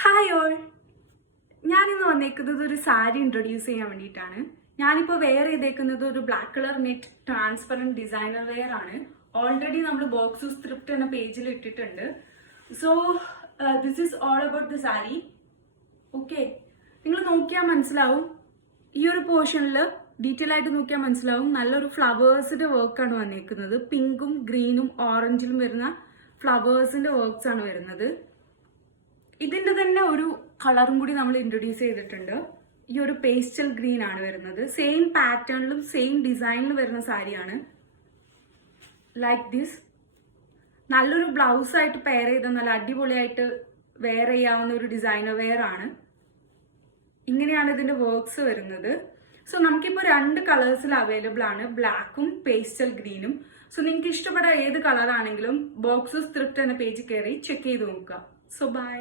Hi all, ഞാനിന്ന് വന്നേക്കുന്നത് ഒരു സാരി ഇൻട്രൊഡ്യൂസ് ചെയ്യാൻ വേണ്ടിയിട്ടാണ്. ഞാനിപ്പോൾ വെയർ ചെയ്തേക്കുന്നത് ഒരു black colour net transparent designer wear ആണ്. ഓൾറെഡി നമ്മൾ ബോക്സ് സ്ക്രിപ്റ്റ് എന്ന പേജിൽ ഇട്ടിട്ടുണ്ട്. So this is all about the sari. Okay, നിങ്ങൾ നോക്കിയാൽ മനസ്സിലാവും, ഈ ഒരു പോർഷനിൽ ഡീറ്റെയിൽ ആയിട്ട് നോക്കിയാൽ മനസ്സിലാവും നല്ലൊരു ഫ്ലവേഴ്സിന്റെ വർക്കാണ് വന്നേക്കുന്നത്. പിങ്കും ഗ്രീനും ഓറഞ്ചിലും വരുന്ന ഫ്ലവേഴ്സിന്റെ വർക്ക്സ് ആണ് വരുന്നത്. ഇതിന്റെ തന്നെ ഒരു കളറും കൂടി നമ്മൾ ഇൻട്രൊഡ്യൂസ് ചെയ്തിട്ടുണ്ട്. ഈ ഒരു പേസ്റ്റൽ ഗ്രീൻ ആണ് വരുന്നത്. സെയിം പാറ്റേണിലും സെയിം ഡിസൈനിലും വരുന്ന സാരിയാണ്. Like this. നല്ലൊരു ബ്ലൗസ് ആയിട്ട് പെയർ ചെയ്ത നല്ല അടിപൊളിയായിട്ട് വെയർ ചെയ്യാവുന്ന ഒരു ഡിസൈനർ വെയർ ആണ്. ഇങ്ങനെയാണ് ഇതിന്റെ വർക്ക്സ് വരുന്നത്. സോ നമുക്കിപ്പോൾ 2 കളേഴ്സിൽ അവൈലബിൾ ആണ്, ബ്ലാക്കും പേസ്റ്റൽ ഗ്രീനും. സോ നിങ്ങൾക്ക് ഇഷ്ടപ്പെട്ട ഏത് കളർ ആണെങ്കിലും ബോക്സ് സ്ക്രിപ്റ്റ് എന്ന പേജിൽ കയറി ചെക്ക് ചെയ്ത് നോക്കുക. So by.